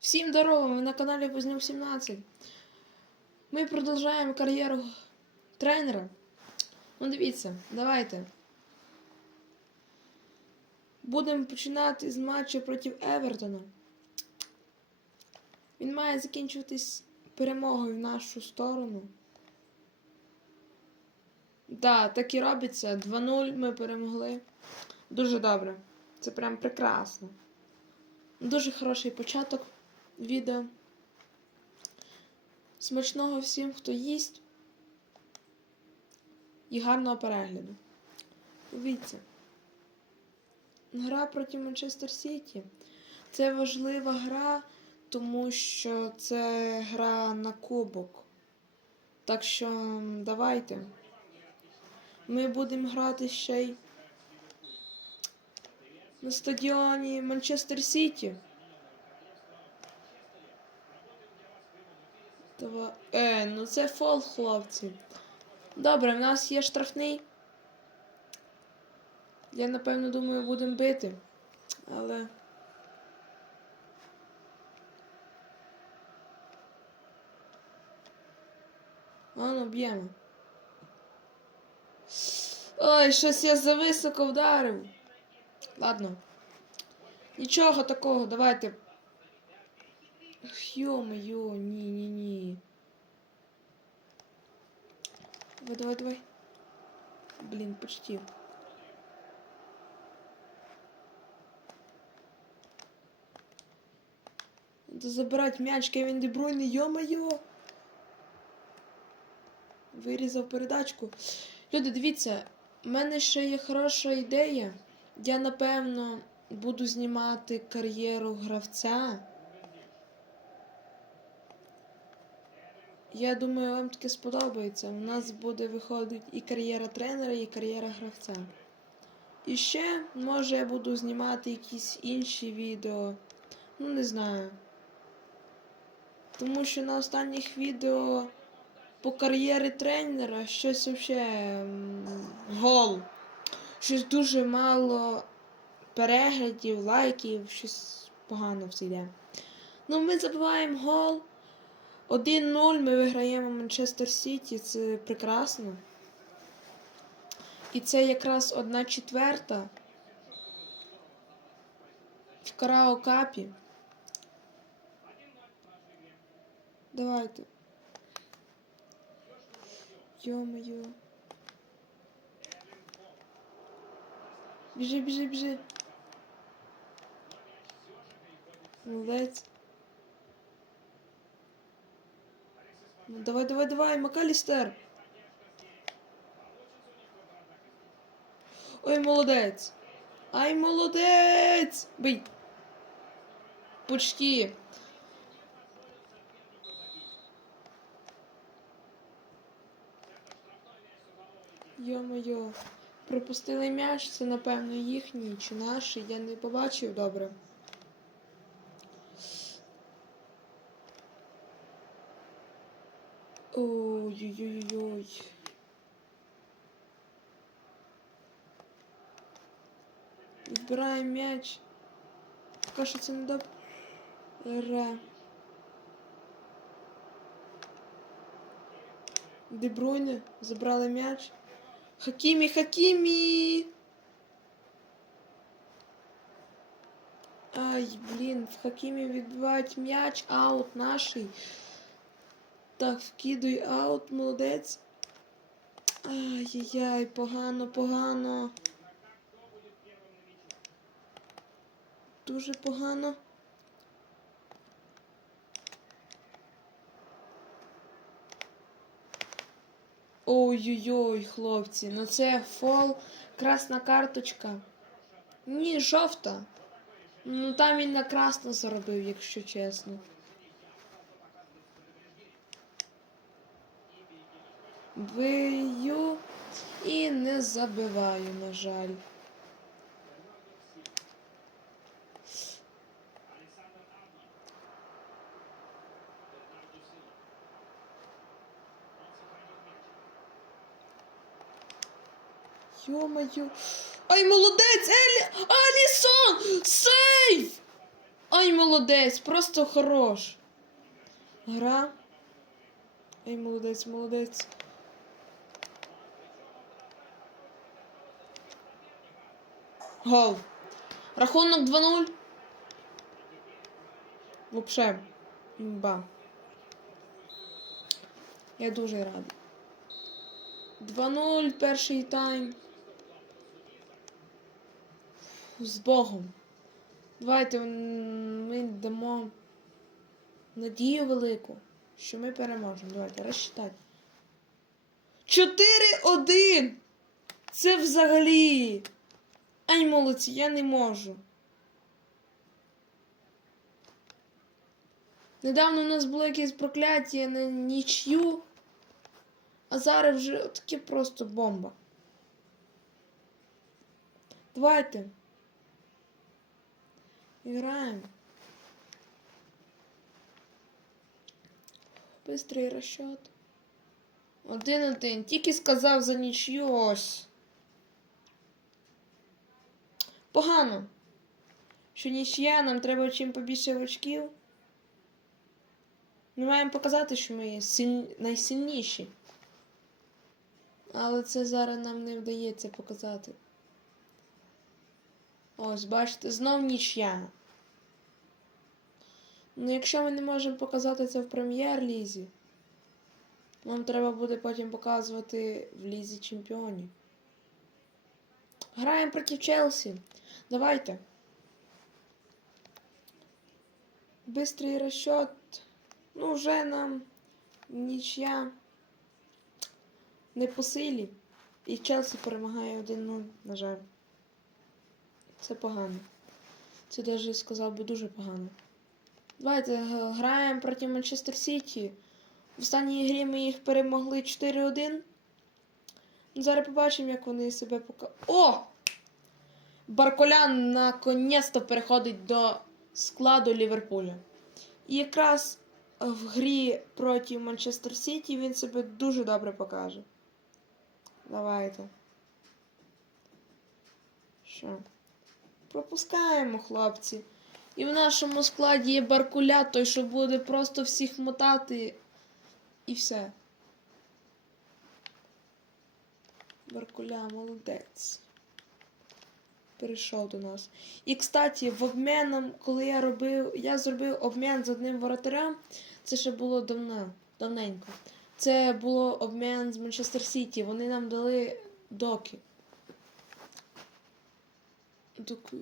Всім здорово, ви на каналі Вознюк 17. Ми продовжуємо кар'єру тренера. Ну дивіться, давайте. Будемо починати з матчу проти Евертона. Він має закінчуватись перемогою в нашу сторону. Так, так і робиться. 2-0 ми перемогли. Дуже добре. Це прям прекрасно. Дуже хороший початок відео. Смачного всім, хто їсть. І гарного перегляду. Дивіться. Гра проти Манчестер Сіті. Це важлива гра, тому що це гра на кубок. Так що давайте. Ми будемо грати ще й на стадіоні Манчестер Сіті. Два... Е, ну це фол, хлопці. Добре, в нас є штрафний. Я напевно думаю, будемо бити. Але. А ну, б'ємо. Ой, щось я зависоко вдарив. Ладно. Нічого такого, давайте. Ё-моё, ні-ні-ні. Давай, давай, давай. Блин, почти. Надо забирать мяч, Кевін Дебройне, ё-моё. Вирізав передачку. Люди, дивіться, в мене ще є хороша ідея. Я, напевно, буду знімати кар'єру гравця. Я думаю, вам таке сподобається. У нас буде виходити і кар'єра тренера, і кар'єра гравця. І ще, може, я буду знімати якісь інші відео. Ну, не знаю. Тому що на останніх відео по кар'єрі тренера щось взагалі гол. Щось дуже мало переглядів, лайків, щось погано все йде. Ну, ми забиваємо гол. 1-0 ми виграємо Манчестер Сіті, це прекрасно. І це якраз одна четверта в Карао Капі. Давайте. Йо-моє. Біжи, біжи, біжи. Молодець. Ну, давай, давай, давай, Макалістер. Ой, молодець. Ай, молодець! Бий. Почти. Йо-моє. Пропустили м'яч, це, напевно, їхній чи наш, я не побачив добре. Ой-ой-ой. Відбираємо м'яч. Поки що це не добре. Дебройне забрали м'яч. Хакімі, Хакімі! Ай, блін, в Хакімі відбивають м'яч, аут наший. Так, вкидуй аут, молодець. Ай-яй-яй, погано, погано. Дуже погано. Ой-ой-ой, хлопці, ну це фол, красна карточка. Ні, жовта. Ну там він на красно заробив, якщо чесно. Бию і не забиваю, на жаль. Йо-моє. Ай, молодець! Елі! Алісон! Ай, молодець, просто хорош. Гра. Ай, молодець, молодець. Гол. Рахунок 2-0. Вообще. Імба. Я дуже радий. 2-0 перший тайм. З Богом. Давайте ми дамо надію велику, що ми переможемо. Давайте розчитати. 4-1! Це взагалі. Ай, молодці, я не можу. Недавно у нас було якесь прокляття на нічю, а зараз вже таке просто бомба. Давайте. Играем. Быстрий розчет. Один-один. Тільки сказав за нічю ось. Погано. Що нічия, нам треба чим побільше очків. Ми маємо показати, що ми силь... найсильніші. Але це зараз нам не вдається показати. Ось, бачите, знов нічия. Ну, якщо ми не можемо показати це в прем'єр-лізі, нам треба буде потім показувати в лізі чемпіонів. Граємо проти Челсі. Давайте. Бистрий розчет. Ну, вже нам нічия не по силі. І Челсі перемагає 1-0, на жаль. Це погано. Це навіть сказав би дуже погано. Давайте граємо проти Манчестер Сіті. В останній грі ми їх перемогли 4-1. Зараз побачимо, як вони себе пока. О! Барколян наконець-то переходить до складу Ліверпуля. І якраз в грі проти Манчестер Сіті він себе дуже добре покаже. Давайте. Що? Пропускаємо, хлопці. І в нашому складі є Баркуля, той, що буде просто всіх мотати. І все. Баркуля, молодець. Перейшов до нас. І, кстати, в обміном, коли я робив, я зробив обмін з одним воротарем, це ще було давно, давненько. Це було обмін з Манчестер Сіті. Вони нам дали доки. Доку.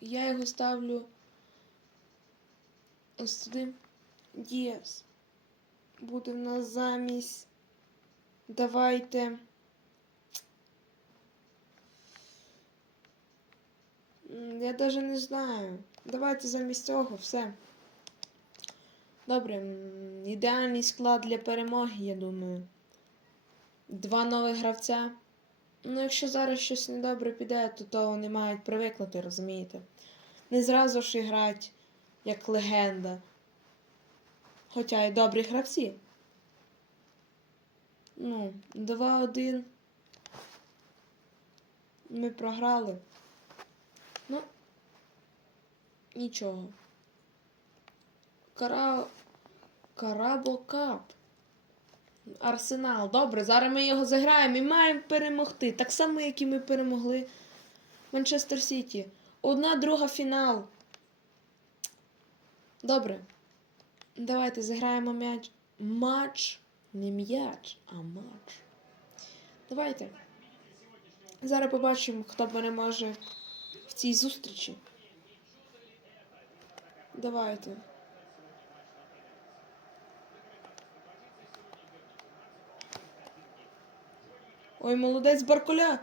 Я його ставлю ось туди. Дієс. Буде в нас замість. Давайте. Я навіть не знаю. Давайте замість цього все. Добре, ідеальний склад для перемоги, я думаю. Два нових гравця. Ну, якщо зараз щось недобре піде, то то вони мають привикнути, розумієте? Не зразу ж і грати як легенда. Хоча й добрі гравці. Ну, 2-1. Ми програли. Ну, нічого. Кара... Карабокап. Арсенал. Добре, зараз ми його заграємо і маємо перемогти. Так само, як і ми перемогли Манчестер Сіті. Одна друга фінал. Добре. Давайте заграємо м'яч. Матч. Не м'яч, а матч. Давайте. Зараз побачимо, хто переможе в цій зустрічі. Давайте. Ой, молодець Баркуля.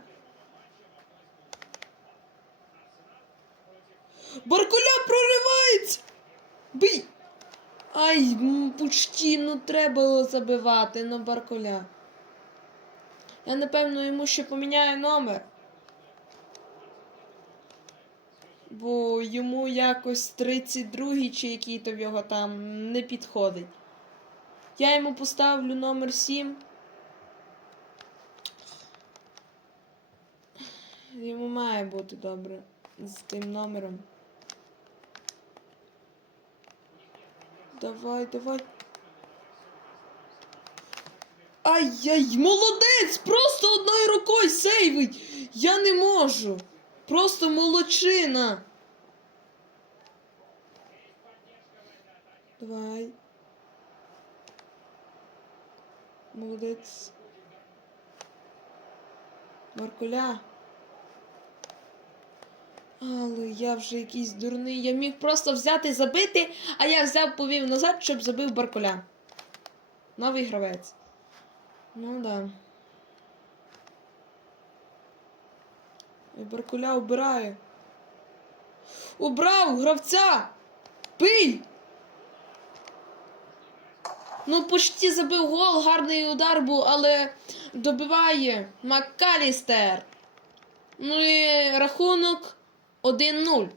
Баркуля проривається! Бий! Ай, м, ну треба було забивати, ну Баркуля. Я напевно йому ще поміняю номер. Бо йому якось 32 чи який то в його там не підходить. Я йому поставлю номер 7. Йому має бути добре з тим номером. Давай, давай. Ай-яй, молодець! Просто одною рукою сейвить! Я не можу! Просто молодчина! Давай. Молодець. Маркуля. Але я вже якийсь дурний. Я міг просто взяти забити, а я взяв повів назад, щоб забив Баркуля. Новий гравець. Ну да. І Баркуля обирає. Убрав гравця! Пий! Ну, почти забив гол, гарний удар був, але добиває Маккалістер. Ну і рахунок 1-0.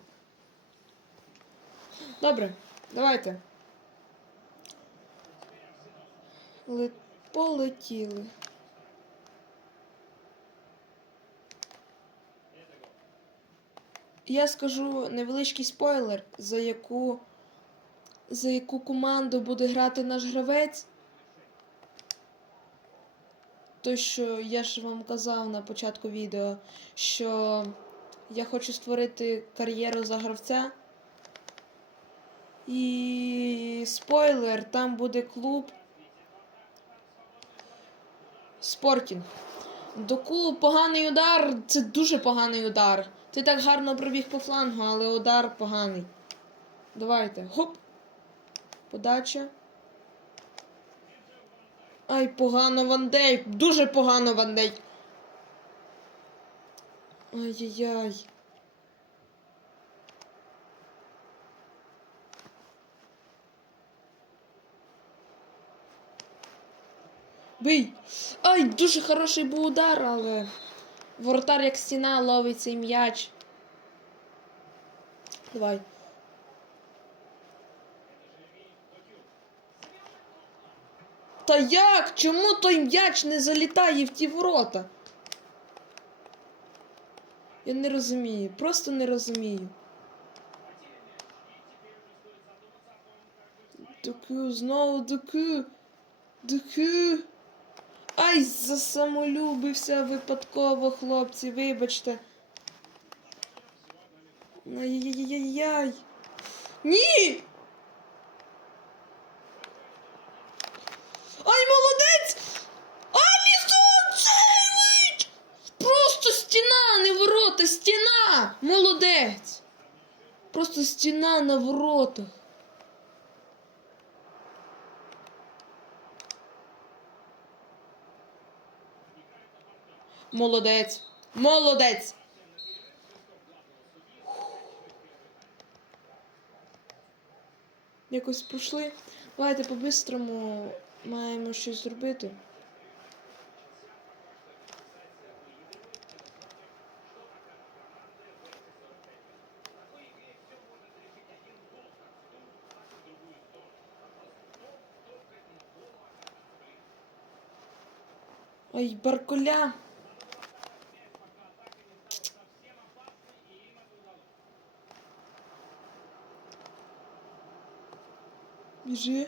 Добре, давайте. Ле- Полетіли. Я скажу невеличкий спойлер, за яку, за яку команду буде грати наш гравець. То, що я ж вам казав на початку відео, що я хочу створити кар'єру за гравця. І спойлер, там буде клуб Спортінг. Доку поганий удар це дуже поганий удар. Ти так гарно пробіг по флангу, але удар поганий. Давайте. Хоп. Подача. Ай, погано Вандей. Дуже погано Вандей. Ай-яй-яй. Бий! Ай, дуже хороший був удар, але воротар як стіна ловить цей м'яч. Давай. Та як? Чому той м'яч не залітає в ті ворота? Я не розумію, просто не розумію. Доку, знову доку. Доку. Ай, засамолюбився випадково, хлопці, вибачте. Ай-яй-яй-яй. Ні! Ай, молодець! Алісон Сейвич! Просто стіна, не ворота, стіна! Молодець! Просто стіна на воротах. Молодець. Молодець. Якось пройшли. Давайте по-бистрому маємо щось зробити. Ой, Баркуля. Біжи.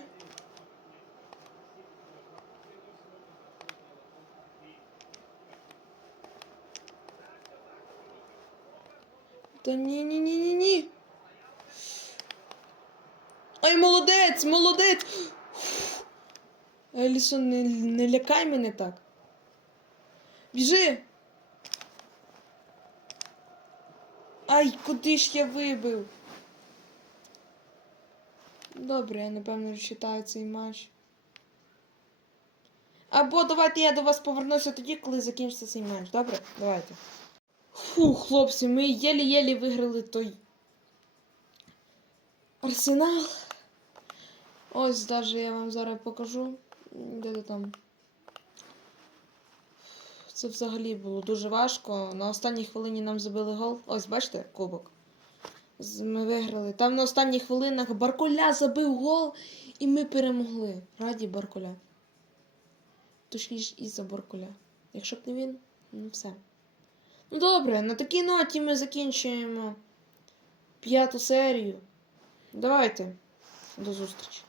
Та ні, ні, ні, ні, ні. Ай, молодець, молодець. Елісон, не, не лякай мене так. Біжи. Ай, куди ж я вибив? Добре, я напевно розчитаю цей матч. Або давайте я до вас повернуся тоді, коли закінчиться цей матч. Добре? Давайте. Фу, хлопці, ми єлі-єлі виграли той арсенал. Ось даже я вам зараз покажу. Де то там. Це взагалі було дуже важко. На останній хвилині нам забили гол. Ось, бачите, кубок. Ми виграли. Там на останніх хвилинах Баркуля забив гол, і ми перемогли. Раді Баркуля. Точніше, із-за Баркуля. Якщо б не він, ну все. Ну добре, на такій ноті ми закінчуємо п'яту серію. Давайте. До зустрічі.